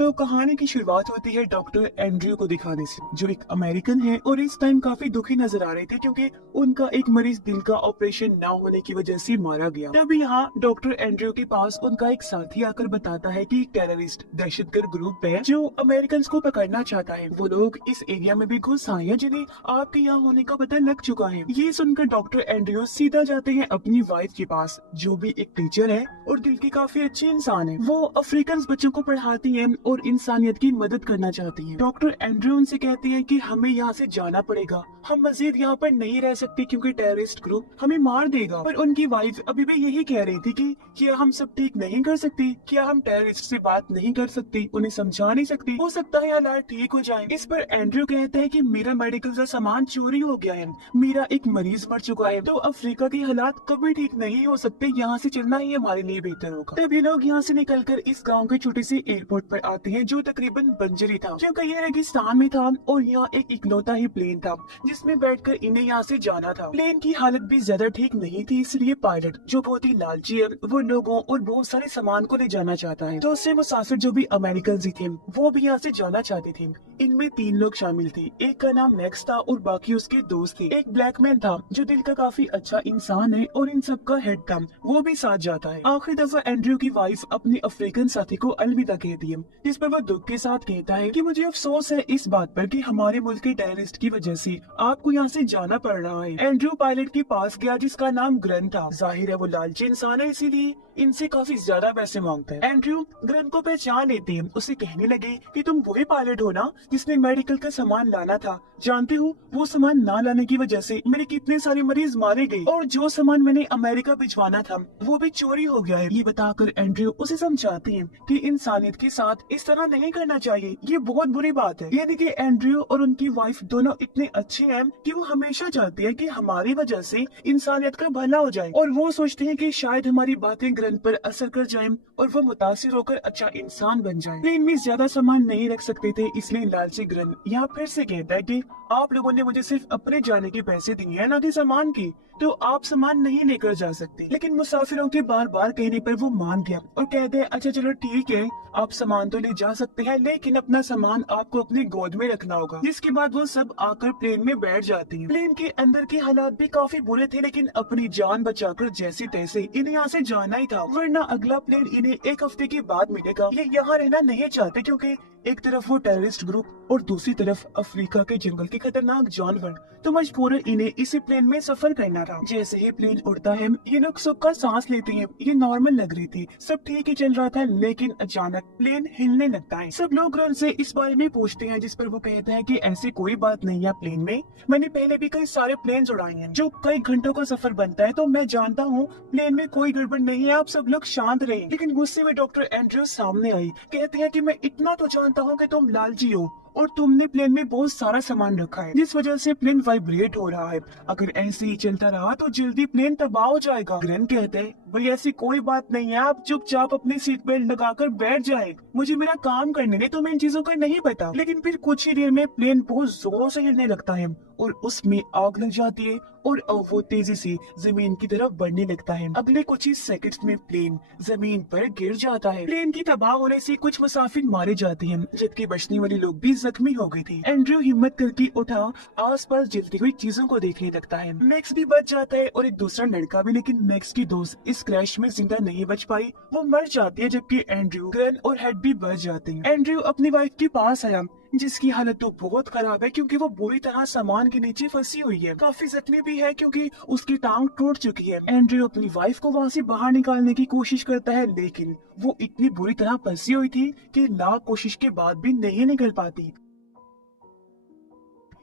तो कहानी की शुरुआत होती है डॉक्टर एंड्रयू को दिखाने से, जो एक अमेरिकन है और इस टाइम काफी दुखी नजर आ रहे थे क्योंकि उनका एक मरीज दिल का ऑपरेशन ना होने की वजह से मारा गया। तब यहाँ डॉक्टर एंड्रयू के पास उनका एक साथी आकर बताता है कि टेररिस्ट दहशतगर्द ग्रुप है जो अमेरिकन को पकड़ना चाहता है। वो लोग इस एरिया में भी घुस आए हैं जिन्हें आपके यहाँ होने का पता लग चुका है। ये सुनकर डॉक्टर एंड्रयू सीधा जाते हैं अपनी वाइफ के पास, जो भी एक टीचर है और दिल की काफी अच्छी इंसान है। वो अफ्रीकन बच्चों को पढ़ाती है और इंसानियत की मदद करना चाहती है। डॉक्टर एंड्रयू उनसे कहते हैं कि हमें यहाँ से जाना पड़ेगा, हम मजीद यहाँ पर नहीं रह सकते क्योंकि टेररिस्ट ग्रुप हमें मार देगा। पर उनकी वाइफ अभी भी यही कह रही थी कि क्या हम सब ठीक नहीं कर सकते, क्या हम टेररिस्ट से बात नहीं कर सकते, उन्हें समझा नहीं सकते, हो सकता है हालात ठीक हो जाए। इस पर एंड्रयू कहता है कि मेरा मेडिकल का सामान चोरी हो गया है, मेरा एक मरीज मर चुका है, तो अफ्रीका के हालात कभी ठीक नहीं हो सकते, यहाँ से चलना ही हमारे लिए बेहतर होगा। तभी लोग यहाँ से निकलकर इस गाँव के छोटे से एयरपोर्ट पर आते हैं जो तकरीबन बंजरी था, क्योंकि ये रेगिस्तान में था और यहाँ एक इकलौता ही प्लेन था जिसमें बैठकर इन्हें यहाँ से जाना था। प्लेन की हालत भी ज्यादा ठीक नहीं थी, इसलिए पायलट जो बहुत ही लालची है वो लोगों और बहुत सारे सामान को ले जाना चाहता है। तो उससे मुसाफिर जो भी अमेरिकन थे वो भी यहाँ से जाना चाहते थे। इनमें 3 लोग शामिल थे, एक का नाम मैक्स था और बाकी उसके दोस्त थे। एक ब्लैकमैन था जो दिल का काफी अच्छा इंसान है और इन सब का हेड था, वो भी साथ जाता है। आखिरी दफा एंड्रयू की वाइफ अपने अफ्रीकन साथी को अलविदा कहती है, जिस पर वो दुख के साथ कहता है कि मुझे अफसोस है इस बात पर कि हमारे मुल्क के टेररिस्ट की वजह से आपको यहाँ से जाना पड़ रहा है। एंड्रयू पायलट के पास गया जिसका नाम ग्रन था। जाहिर है वो लालची इंसान है, इसीलिए इनसे काफी ज्यादा पैसे मांगता है। एंड्रयू ग्रन को पहचान लेते हैं, उसे कहने लगे कि तुम वही पायलट हो ना जिसने मेडिकल का सामान लाना था, जानते हो वो सामान ना लाने की वजह से मेरे कितने सारे मरीज मारे गए और जो सामान मैंने अमेरिका भिजवाना था वो भी चोरी हो गया है। ये बताकर एंड्रयू उसे समझाते हैं कि इंसानियत के साथ इस तरह नहीं करना चाहिए, ये बहुत बुरी बात है। यानी कि एंड्रयू और उनकी वाइफ दोनों इतने अच्छे हैं कि वो हमेशा चाहते हैं कि हमारी वजह से इंसानियत का भला हो जाए और वो सोचते हैं कि शायद हमारी बातें ग्रन पर असर कर जाएं और वो मुतासिर होकर अच्छा इंसान बन जाए। प्लेन में ज्यादा सामान नहीं रख सकते थे, इसलिए लालची ग्रन यहाँ फिर से कहता है कि आप लोगों ने मुझे सिर्फ अपने जाने के पैसे दिए हैं, ना कि सामान की, तो आप सामान नहीं लेकर जा सकते। लेकिन मुसाफिरों के बार बार कहने पर वो मान गया और कहते हैं अच्छा चलो ठीक है, आप सामान तो ले जा सकते हैं लेकिन अपना सामान आपको अपनी गोद में रखना होगा। जिसके बाद वो सब आकर प्लेन में बैठ जाते हैं। प्लेन के अंदर के हालात भी काफी बुरे थे, लेकिन अपनी जान बचाकर जैसे तैसे इन्हें यहाँ से जाना ही था, वरना अगला प्लेन इन्हें 1 हफ्ते के बाद मिलेगा। ये यहाँ रहना नहीं चाहते क्योंकि एक तरफ वो टेररिस्ट ग्रुप और दूसरी तरफ अफ्रीका के जंगल के खतरनाक जानवर, तो मजबूरन इन्हें इसी प्लेन में सफर करना था। जैसे ही प्लेन उड़ता है ये लोग सुख का सांस लेते हैं, ये नॉर्मल लग रही थी, सब ठीक ही चल रहा था, लेकिन अचानक प्लेन हिलने लगता है। सब लोग ग्रन से इस बारे में पूछते हैं, जिस पर वो कहता है कि ऐसी कोई बात नहीं है प्लेन में, मैंने पहले भी कई सारे प्लेन उड़ाए हैं जो कई घंटों का सफर बनता है, तो मैं जानता हूँ प्लेन में कोई गड़बड़ नहीं है, आप सब लोग शांत रहें। लेकिन गुस्से में डॉक्टर एंड्रयू सामने आई, कहते हैं कि मैं इतना तो जानता हूँ कि तुम लालची हो और तुमने प्लेन में बहुत सारा सामान रखा है जिस वजह से प्लेन वाइब्रेट हो रहा है, अगर ऐसे ही चलता रहा तो जल्दी प्लेन तबाह हो जाएगा। ग्रन कहते हैं भाई ऐसी कोई बात नहीं है, आप चुपचाप अपनी सीट बेल्ट लगाकर बैठ जाए, मुझे मेरा काम करने दे, तुम्हें इन चीजों का नहीं पता। लेकिन फिर कुछ ही देर में प्लेन बहुत जोरों से हिलने लगता है और उसमें आग लग जाती है और वो तेजी से जमीन की तरफ बढ़ने लगता है। अगले कुछ ही सेकंड्स में प्लेन जमीन पर गिर जाता है। प्लेन की तबाह होने से कुछ मुसाफिर मारे जाते हैं जबकि बचने वाले लोग भी जख्मी हो गए थे। एंड्रयू हिम्मत करके उठा, आसपास जलती हुई चीजों को देखने लगता है। मैक्स भी बच जाता है और एक दूसरा लड़का भी, लेकिन मैक्स की दोस्त इस क्रैश में जिंदा नहीं बच पाई, वो मर जाती है, जबकि एंड्रयू, ग्रन और हेड भी बच जाते हैं। एंड्रयू अपनी वाइफ के पास आया जिसकी हालत तो बहुत खराब है क्योंकि वो बुरी तरह सामान के नीचे फंसी हुई है, काफी जख्मी भी है क्योंकि उसकी टांग टूट चुकी है। एंड्रयू अपनी वाइफ को वहाँ से बाहर निकालने की कोशिश करता है, लेकिन वो इतनी बुरी तरह फंसी हुई थी कि लाख कोशिश के बाद भी नहीं निकल पाती।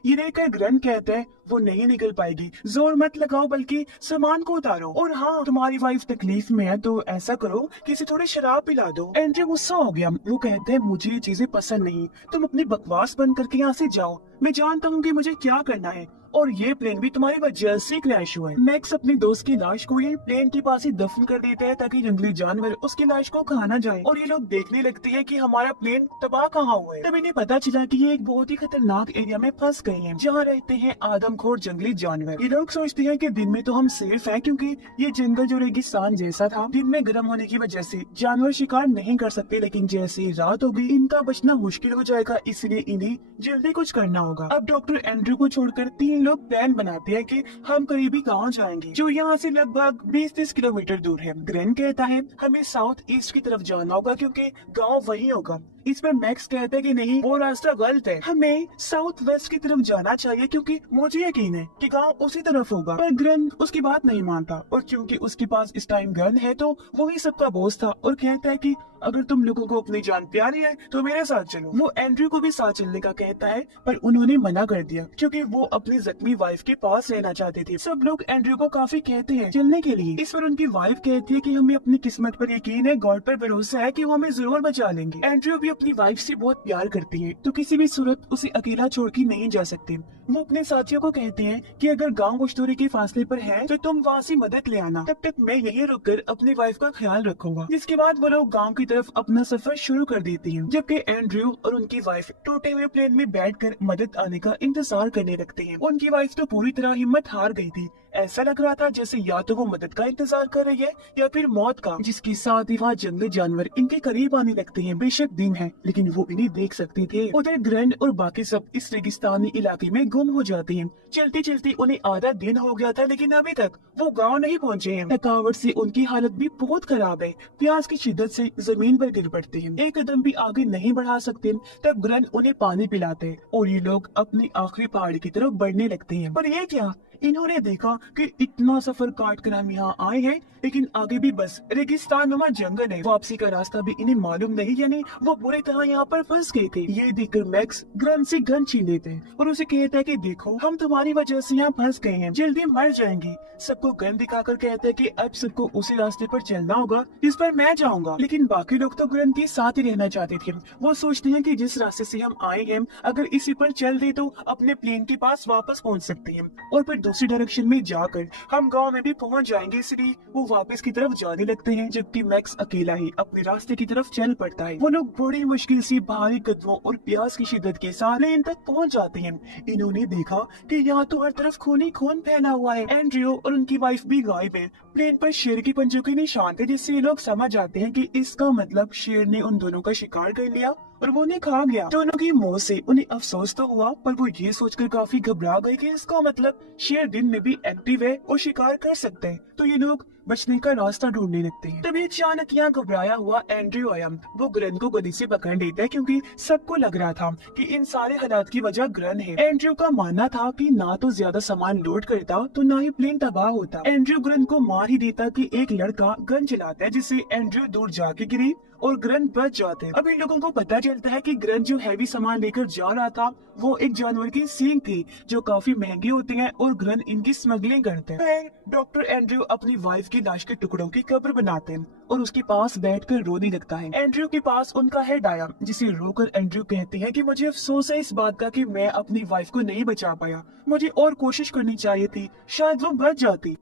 ये देखकर ग्रन कहते हैं वो नहीं निकल पाएगी, जोर मत लगाओ बल्कि सामान को उतारो, और हाँ तुम्हारी वाइफ तकलीफ में है तो ऐसा करो कि इसे थोड़ी शराब पिला दो। एंड्रयू गुस्सा हो गया, वो कहते हैं मुझे ये चीजें पसंद नहीं, तुम अपनी बकवास बंद करके यहाँ से जाओ, मैं जानता हूँ कि मुझे क्या करना है और ये प्लेन भी तुम्हारी वजह से क्रैश हुआ है। मैक्स अपने दोस्त की लाश को ही प्लेन के पास ही दफन कर देता है ताकि जंगली जानवर उसकी लाश को खा ना जाए, और ये लोग देखने लगते हैं कि हमारा प्लेन तबाह कहाँ हुआ है। तब इन्हें पता चला कि ये एक बहुत ही खतरनाक एरिया में फंस गए हैं जहाँ रहते हैं आदमखोर जंगली जानवर। ये लोग सोचते हैं कि दिन में तो हम सेफ हैं क्योंकि ये जंगल जो रेगिस्तान जैसा था, दिन में गर्म होने की वजह से जानवर शिकार नहीं कर सकते, लेकिन जैसे ही रात होगी इनका बचना मुश्किल हो जाएगा, इसलिए इन्हें जल्दी कुछ करना होगा। अब डॉक्टर एंड्रयू को छोड़कर तीन लोग प्लान बनाते हैं कि हम करीबी गांव जाएंगे जो यहाँ से लगभग 20-30 किलोमीटर दूर है। ग्रेन कहता है हमें साउथ ईस्ट की तरफ जाना होगा क्योंकि गांव वही होगा। इस पर मैक्स कहता है कि नहीं, वो रास्ता गलत है, हमें साउथ वेस्ट की तरफ जाना चाहिए क्योंकि मुझे यकीन है कि गांव उसी तरफ होगा। पर ग्रेन उसकी बात नहीं मानता, और क्योंकि उसके पास इस टाइम गन है तो वो ही सबका बॉस था, और कहता है कि अगर तुम लोगों को अपनी जान प्यारी है तो मेरे साथ चलो। वो एंड्रयू को भी साथ चलने का कहता है, पर उन्होंने मना कर दिया क्योंकि वो अपनी जख्मी वाइफ के पास रहना चाहते थे। सब लोग एंड्रयू को काफी कहते हैं चलने के लिए। इस पर उनकी वाइफ कहती है कि हमें अपनी किस्मत पर यकीन है, गॉड पर भरोसा है कि वो हमें जरूर बचा लेंगे। एंड्रयू भी अपनी वाइफ से बहुत प्यार करती है तो किसी भी सूरत उसे अकेला छोड़ के नहीं जा सकते। वो अपने साथियों को कहते हैं कि अगर गांव कुछ दूरी के फासले पर है तो तुम वहाँ से मदद ले आना, तब तक मैं यहीं रुककर अपनी वाइफ का ख्याल रखूंगा। जिसके बाद वो लोग गांव की तरफ अपना सफर शुरू कर देती हैं, जबकि एंड्रयू और उनकी वाइफ टूटे हुए प्लेन में बैठकर मदद आने का इंतजार करने लगते हैं। उनकी वाइफ तो पूरी तरह हिम्मत हार गई थी, ऐसा लग रहा था जैसे या तो वो मदद का इंतजार कर रही है या फिर मौत का। जिसके साथ ही वहाँ जंगली जानवर इनके करीब आने लगते हैं। बेशक दिन है लेकिन वो इन्हें देख सकते थे। उधर ग्रैंड और बाकी सब इस रेगिस्तानी इलाके में गुम हो जाते हैं। चलते चलते उन्हें आधा दिन हो गया था लेकिन अभी तक वो गाँव नहीं पहुँचे हैं। थकावट से उनकी हालत भी बहुत खराब है। प्यास की शिद्दत से जमीन पर गिर पड़ते हैं, एक कदम भी आगे नहीं बढ़ा सकते। तब ग्रैंड उन्हें पानी पिलाते हैं और ये लोग अपनी आखिरी पहाड़ी की तरफ बढ़ने लगते हैं। पर ये क्या, इन्होंने देखा कि इतना सफर काट कर हम यहाँ आए हैं लेकिन आगे भी बस रेगिस्तान नुमा जंगल है, वापसी का रास्ता भी इन्हें मालूम नहीं, यानी वो बुरी तरह यहाँ पर फंस गए थे। ये देखकर मैक्स ग्रैंड से गन छीन लेते हैं और उसे कहता है कि देखो हम तुम्हारी वजह से यहाँ फंस गए हैं, जल्दी मर जाएंगे। सबको गन दिखाकर कहता है कि अब सबको उसी रास्ते पर चलना होगा जिस पर मैं जाऊंगा। लेकिन बाकी लोग तो ग्रैंड के साथ ही रहना चाहते थे। वो सोचते हैं कि जिस रास्ते से हम आए हैं अगर इसी पर चल दे तो अपने प्लेन के पास वापस पहुँच सकते हैं और फिर दूसरी डायरेक्शन में जाकर हम गाँव में भी पहुँच जाएंगे, इसलिए वो वापस की तरफ जाने लगते हैं। जबकि मैक्स अकेला ही अपने रास्ते की तरफ चल पड़ता है। वो लोग बड़ी मुश्किल से भारी कदमों और प्यास की शिद्दत के साथ प्लेन तक पहुंच जाते हैं। इन्होंने देखा कि यहाँ तो हर तरफ खून ही खून फैला हुआ है। एंड्रयू और उनकी वाइफ भी गायब है। प्लेन पर शेर की पंजों के निशान थे, जिससे ये लोग समझ जाते हैं कि इसका मतलब शेर ने उन दोनों का शिकार कर लिया और वो उन्हें खा गया। दोनों की मौत से उन्हें अफसोस तो हुआ, पर वो ये सोचकर काफी घबरा गए कि इसका मतलब शेर दिन में भी एक्टिव है और शिकार कर सकते हैं। तो ये लोग बचने का रास्ता ढूंढने लगते हैं। तभी अचानक यहाँ घबराया हुआ एंड्रयू आया। वो ग्रैंड को गले से पकड़ लेता है क्योंकि सबको लग रहा था कि इन सारे हालात की वजह ग्रैंड है। एंड्रयू का मानना था कि ना तो ज्यादा सामान लोड करता तो ना ही प्लेन तबाह होता। एंड्रयू ग्रैंड को मार ही देता कि एक लड़का गन चलाता है, जिससे एंड्रयू दूर जाके गिरी और ग्रैंड बच जाते हैं। अब इन लोगों को पता चलता है कि ग्रैंड जो हैवी सामान लेकर जा रहा था वो एक जानवर की सींग थी जो काफी महंगी होती है और ग्रैंड इनकी स्मगलिंग करते हैं। डॉक्टर एंड्रयू अपनी वाइफ की लाश के टुकड़ों की कब्र बनाते हैं और उसके पास बैठकर रोने लगता है। एंड्रयू के पास उनका हेड आया, जिसे रोकर एंड्रयू कहते हैं कि मुझे अफसोस है इस बात का कि मैं अपनी वाइफ को नहीं बचा पाया, मुझे और कोशिश करनी चाहिए थी, शायद वो बच जाती।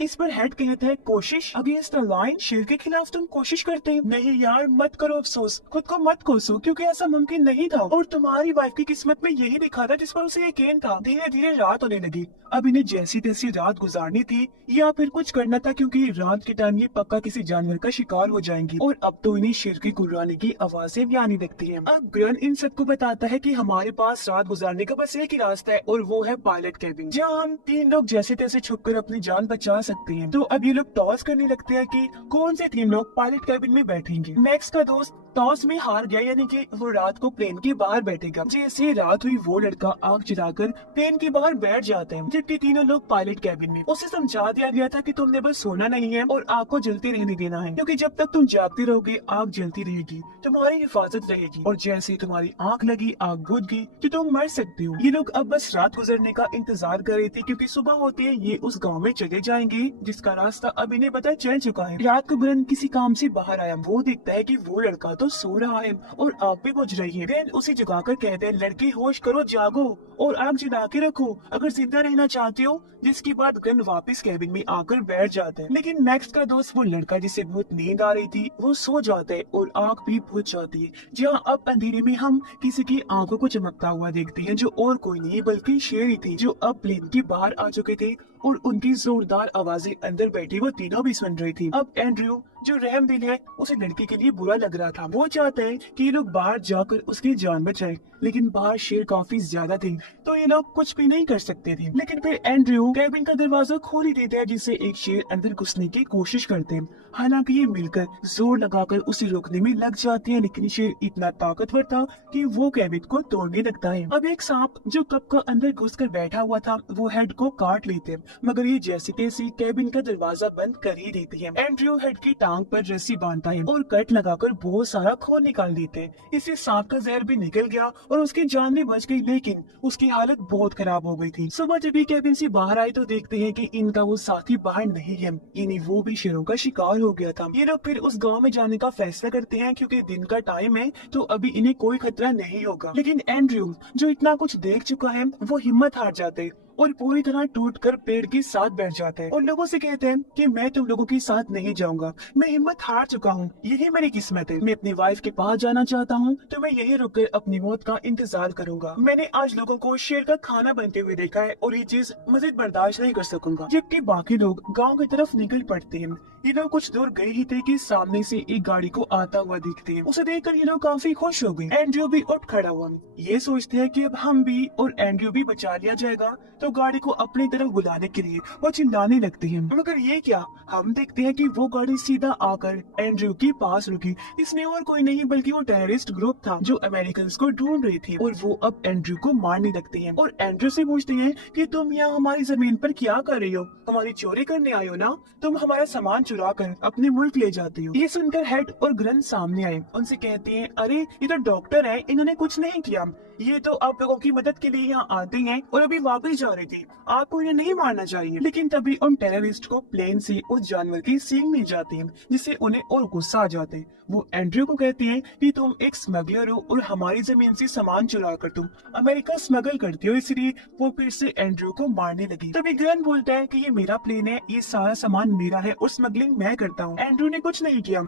इस पर हेड कहता है कोशिश अगेंस्ट द लाइन, शेर के खिलाफ तुम कोशिश करते हो? नहीं यार मत करो अफसोस, खुद को मत कोसो क्योंकि ऐसा मुमकिन नहीं था और तुम्हारी वाइफ की किस्मत में यही लिखा था जिस पर उसे यकीन था। धीरे धीरे रात होने लगी। अब इन्हें जैसी तैसी रात गुजारनी थी या फिर कुछ करना था क्योंकि रात के टाइम ये पक्का किसी जानवर का शिकार हो जाएंगी और अब तो इन्हें शेर की कुर्राने की आवाजें भी आने लगती हैं। अब ग्रैंड इन सबको बताता है कि हमारे पास रात गुजारने का बस एक ही रास्ता है और वो है पायलट कैबिन, जहाँ हम तीन लोग जैसे तैसे छुपकर अपनी जान बचा सकते हैं। तो अब ये लोग टॉस करने लगते हैं कि कौन से तीन लोग पायलट कैबिन में बैठेंगे। मैक्स का दोस्त टॉस में हार गया, यानी कि वो रात को प्लेन के बाहर बैठेगा। जैसे रात हुई वो लड़का आग जलाकर प्लेन के बाहर बैठ जाता है, जबकि तीनों लोग पायलट कैबिन में। उसे समझा दिया गया था कि तुमने बस सोना नहीं है और आग को जलते रहने देना है, क्योंकि जब तक तुम जागते रहोगे आग जलती रहेगी, तुम्हारी हिफाजत रहेगी और जैसे ही तुम्हारी आंख लगी आग बुझ गई तो तुम मर सकते हो। ये लोग अब बस रात गुजरने का इंतजार कर रहे थे क्योंकि सुबह होते ही ये उस गाँव में चले जाएंगे जिसका रास्ता अब इन्हें पता चल चुका है। रात को ग्रैंड किसी काम से बाहर आया, वो देखता है कि वो लड़का तो सो रहा है और आग भी बुझ रही है। ग्रेन उसे जगाकर कहते हैं, लड़के होश करो, जागो और आग जला के रखो अगर जिंदा रहना चाहते हो। जिसके बाद ग्रेन वापस कैबिन में आकर बैठ जाता है। लेकिन मैक्स का दोस्त वो लड़का जिसे बहुत नींद आ रही थी वो सो जाता है और आग भी बुझ जाती है। जहाँ अब अंधेरे में हम किसी की आंखों को चमकता हुआ देखते हैं, जो और कोई नहीं बल्कि शेरी थी, जो अब प्लेन के बाहर आ चुके थे और उनकी जोरदार आवाजें अंदर बैठी वो तीनों भी सुन रही थी। अब एंड्रयू जो रहमदिल है उसे लड़के के लिए बुरा लग रहा था। वो चाहता है कि ये लोग बाहर जाकर उसकी जान बचाए, लेकिन बाहर शेर काफी ज्यादा थे तो ये लोग कुछ भी नहीं कर सकते थे। लेकिन फिर एंड्रयू कैबिन का दरवाजा खोल ही देता है, जिससे एक शेर अंदर घुसने की कोशिश करते हैं। हालांकि ये मिलकर जोर लगाकर उसे रोकने में लग जाते हैं, लेकिन शेर इतना ताकतवर था कि वो कैबिन को तोड़ने लगता है। अब एक सांप जो कप का अंदर घुसकर बैठा हुआ था वो हेड को काट लेते हैं, मगर ये जैसे तैसे कैबिन का दरवाजा बंद कर ही देते हैं। एंड्रयू हेड की टांग पर रस्सी बांधता है और कट लगाकर बहुत सारा खून निकाल देते हैं। इससे सांप का जहर भी निकल गया और उसकी जान भी बच गई, लेकिन उसकी हालत बहुत खराब हो गई थी। सुबह जब ये कैबिन से बाहर आए तो देखते हैं कि इनका वो साथी बाहर नहीं है, यानी वो भी शेरों का शिकार हो गया था। ये लोग फिर उस गांव में जाने का फैसला करते हैं क्योंकि दिन का टाइम है तो अभी इन्हें कोई खतरा नहीं होगा। लेकिन एंड्रयू जो इतना कुछ देख चुका है वो हिम्मत हार जाते और पूरी तरह टूटकर पेड़ के साथ बैठ जाते हैं और लोगों से कहते हैं कि मैं तुम लोगों के साथ नहीं जाऊंगा, मैं हिम्मत हार चुका हूँ, यही मेरी किस्मत है। मैं अपनी वाइफ के पास जाना चाहता हूँ तो मैं यही रुककर अपनी मौत का इंतजार करूंगा। मैंने आज लोगों को शेर का खाना बनते हुए देखा है और ये चीज मजीद बर्दाश्त नहीं कर सकूंगा। जबकि बाकी लोग गाँव की तरफ निकल पड़ते हैं। ये लोग कुछ दूर गए ही थे कि सामने से एक गाड़ी को आता हुआ दिखते हैं। उसे देखकर ये लोग काफी खुश हो गए। एंड्रयू भी उठ खड़ा हुआ। ये सोचते हैं कि अब हम भी और एंड्रयू भी बचा लिया जाएगा, तो गाड़ी को अपनी तरफ बुलाने के लिए वो चिल्लाने लगते हैं। मगर ये क्या, हम देखते हैं कि वो गाड़ी सीधा आकर एंड्रयू के पास रुकी। इसमें और कोई नहीं बल्कि वो टेररिस्ट ग्रुप था जो अमेरिकन को ढूंढ रही थी और वो अब एंड्रयू को मारने लगते हैं और एंड्रयू से पूछते हैं कि तुम यहाँ हमारी जमीन पर क्या कर रही हो, हमारी चोरी करने आए हो ना, तुम हमारा सामान चुरा कर अपने मुल्क ले जाते हो। ये सुनकर हेड और ग्रन सामने आए, उनसे कहते हैं, अरे ये तो डॉक्टर है, इन्होंने कुछ नहीं किया, ये तो आप लोगों की मदद के लिए यहाँ आते हैं और अभी वापस जा रहे थे, आपको इन्हें नहीं मारना चाहिए। लेकिन तभी उन टेररिस्ट को प्लेन से उस जानवर की सींग मिल जाती है, जिससे उन्हें और गुस्सा आ जाते हैं। वो एंड्रयू को कहते हैं कि तुम एक स्मगलर हो और हमारी जमीन से सामान चुरा कर तुम अमेरिका स्मगल करते हो, इसलिए वो फिर से एंड्रयू को मारने लगी। तभी ग्रन बोलता है कि ये मेरा प्लेन है, ये सारा सामान मेरा है और स्मगलिंग मैं करता हूँ, एंड्रयू ने कुछ नहीं किया।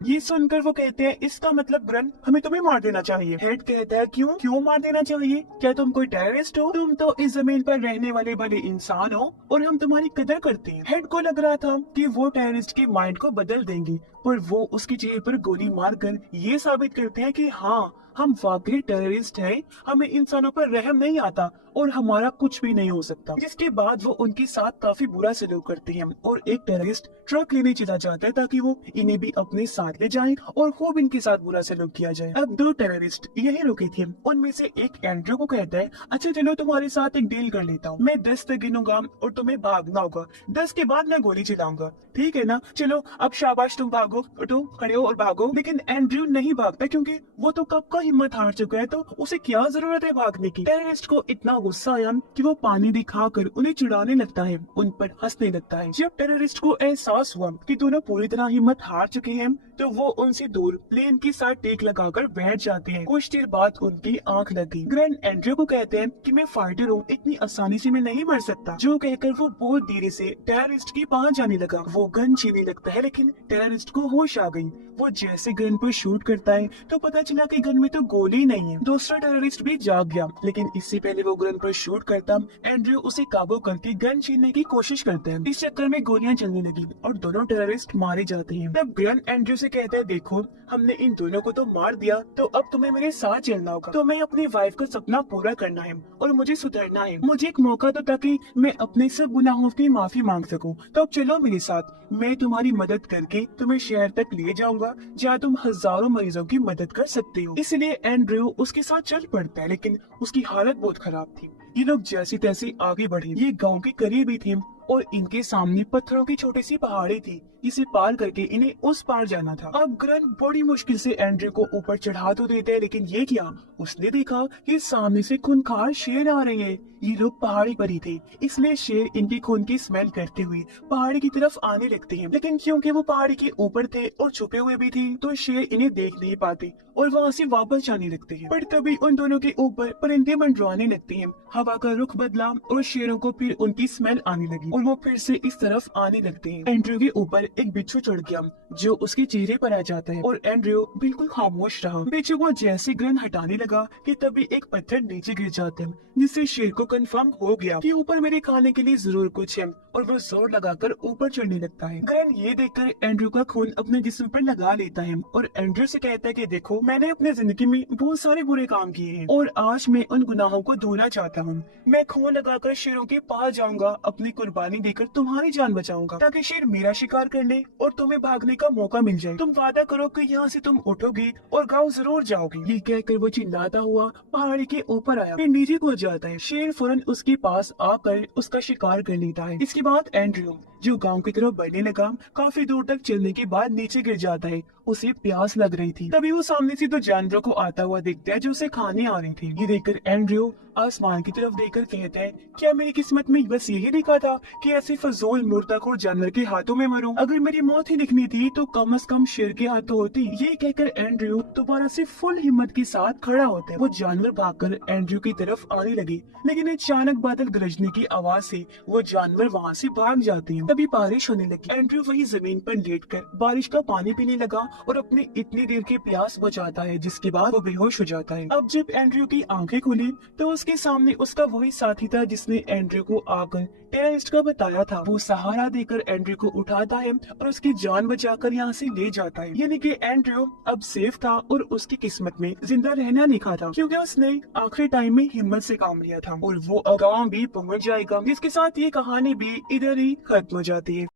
ये सुनकर वो कहते हैं, इसका मतलब ग्रन हमें तुम्हें मार देना चाहिए। हेड कहता है, क्यों क्यों मार देना चाहिए, क्या तुम कोई टेररिस्ट हो, तुम तो इस जमीन पर रहने वाले बड़े इंसान हो और हम तुम्हारी कदर करते हैं। हेड को लग रहा था कि वो टेररिस्ट के माइंड को बदल देंगे, पर वो उसकी चेहरे पर गोली मारकर ये साबित करते हैं कि हाँ हम वाकई टेररिस्ट हैं, हमें इंसानों पर रहम नहीं आता और हमारा कुछ भी नहीं हो सकता। जिसके बाद वो उनके साथ काफी बुरा सलूक करते हैं और एक टेररिस्ट ट्रक लेने चला जाता है ताकि वो इन्हें भी अपने साथ ले जाए और खूब इनके साथ बुरा सलूक किया जाए। अब दो टेररिस्ट यही रुके थे, उनमें से एक एंड्रयू को कहता है, अच्छा चलो तुम्हारे साथ एक डील कर लेता हूँ, मैं 10 तक गिनूंगा और तुम्हें भागना होगा, 10 के बाद मैं गोली चलाऊंगा, ठीक है ना, चलो अब शाबाश तुम भागो, उठो खड़े हो और भागो। लेकिन एंड्रयू नहीं भागता क्योंकि वो तो कब का हिम्मत हार चुका है, तो उसे क्या जरूरत है भागने की। टेररिस्ट को इतना गुस्सा आया कि वो पानी दिखाकर उन्हें चिढ़ाने लगता है, उन पर हंसने लगता है। जब टेररिस्ट को एहसास हुआ कि दोनों पूरी तरह हिम्मत हार चुके हैं तो वो उनसे दूर प्लेन के साथ टेक लगाकर बैठ जाते हैं। कुछ देर बाद उनकी आंख लगी। ग्रैंड एंड्रयू को कहते हैं कि मैं फाइटर हूँ, इतनी आसानी से मैं नहीं मर सकता। जो कहकर वो बहुत धीरे से टेररिस्ट के पास जाने लगा। वो गन छीनने लगता है लेकिन टेररिस्ट को होश आ गई। वो जैसे गन पर शूट करता है तो पता चला कि गन में तो गोली नहीं है। दूसरा टेररिस्ट भी जाग गया, लेकिन इससे पहले वो गन पर शूट करता एंड्रयू उसे काबू करके गन छीनने की कोशिश करते हैं। इस चक्कर में गोलियां चलने लगी और दोनों टेररिस्ट मारे जाते हैं। तब ग्रैंड एंड्रयू से कहता है, देखो हमने इन दोनों को तो मार दिया, तो अब तुम्हें मेरे साथ चलना होगा। तो मैं अपनी वाइफ का सपना पूरा करना है और मुझे सुधरना है। मुझे एक मौका दो ताकि मैं अपने सब गुनाहों की माफी मांग सकूं। तो अब चलो मेरे साथ, मैं तुम्हारी मदद करके तुम्हें शहर तक ले जाऊंगा जहाँ तुम हजारों मरीजों की मदद कर सकते हो। इसलिए एंड्रयू उसके साथ चल पड़ता है, लेकिन उसकी हालत बहुत खराब थी। ये लोग जैसे तैसे आगे बढ़े। ये गांव के करीब ही थे और इनके सामने पत्थरों की छोटी सी पहाड़ी थी जिसे पार करके इन्हें उस पार जाना था। अब ग्रन बड़ी मुश्किल से एंड्रयू को ऊपर चढ़ा तो देते हैं, लेकिन ये क्या, उसने देखा कि सामने से खूंखार शेर आ रहे हैं। ये लोग पहाड़ी पर ही थे, इसलिए शेर इनके खून की स्मेल करते हुए पहाड़ी की तरफ आने लगते हैं। लेकिन क्योंकि वो पहाड़ी के ऊपर थे और छुपे हुए भी थे, तो शेर इन्हें देख नहीं पाते और वहाँ से वापस जाने लगते हैं। पर तभी उन दोनों के ऊपर परिंदे मंडराने लगते हैं। हवा का रुख बदला और शेरों को फिर उनकी स्मेल आने लगी और वो फिर से इस तरफ आने लगते हैं। एंड्रयू के ऊपर एक बिच्छू चढ़ गया जो उसके चेहरे पर आ जाता है और एंड्रयू बिल्कुल खामोश रहा। बिच्छू को जैसे ग्रहण हटाने लगा कि तभी एक पत्थर नीचे गिर जाता है, जिससे शेर को कंफर्म हो गया कि ऊपर मेरे खाने के लिए जरूर कुछ है और वो जोर लगाकर ऊपर चढ़ने लगता है। ग्रहण ये देखकर एंड्रयू का खून अपने जिस्म पर लगा लेता है और एंड्रयू से कहता है कि देखो, मैंने अपने जिंदगी में बहुत सारे बुरे काम किए हैं और आज मैं उन गुनाहों को धोना चाहता हूँ। मैं खून लगाकर शेरों के पास जाऊंगा, अपनी कुर्बानी देकर तुम्हारी जान बचाऊंगा ताकि शेर मेरा शिकार कर ले और तुम्हें भागने का मौका मिल जाए। तुम वादा करो कि यहाँ से तुम उठोगे और गाँव जरूर जाओगे। ये कहकर वो चिल्लाता हुआ पहाड़ी के ऊपर आया, फिर नीचे कूद जाता है। शेर फौरन उसके पास आकर उसका शिकार कर लेता है। इसके बाद एंड्रयू जो गांव की तरफ बढ़ने लगा, काफी दूर तक चलने के बाद नीचे गिर जाता है। उसे प्यास लग रही थी, तभी वो सामने से दो जानवरों को आता हुआ देखता है जो उसे खाने आ रहे थे। ये देखकर एंड्रयू आसमान की तरफ देखकर कहता है, क्या मेरी किस्मत में बस यही लिखा था कि ऐसे फजूल मुर्दाखोर जानवर के हाथों में मरूं? अगर मेरी मौत ही लिखनी थी तो कम से कम शेर के हाथों होती। ये कहकर एंड्रयू दोबारा से फुल हिम्मत के साथ खड़ा होता है। वो जानवर भागकर एंड्रयू की तरफ आने लगे, लेकिन अचानक बादल गरजने की आवाज से वो जानवर वहाँ से भाग जाते हैं। तभी बारिश होने लगी। एंड्रयू वही जमीन पर लेटकर बारिश का पानी पीने लगा और अपनी इतनी देर की प्यास बुझाता है, जिसके बाद वो बेहोश हो जाता है। अब जब एंड्रयू की आंखें खुली तो उसके सामने उसका वही साथी था जिसने एंड्रयू को आकर टेररिस्ट का बताया था। वो सहारा देकर एंड्रयू को उठाता है और उसकी जान बचाकर यहाँ से ले जाता है। यानी कि एंड्रयू अब सेफ था और उसकी किस्मत में जिंदा रहना लिखा था, क्योंकि उसने आखिरी टाइम में हिम्मत से काम लिया था और वो गाँव भी पहुँच जाएगा। जिसके साथ ये कहानी भी इधर ही खत्म हो जाती है।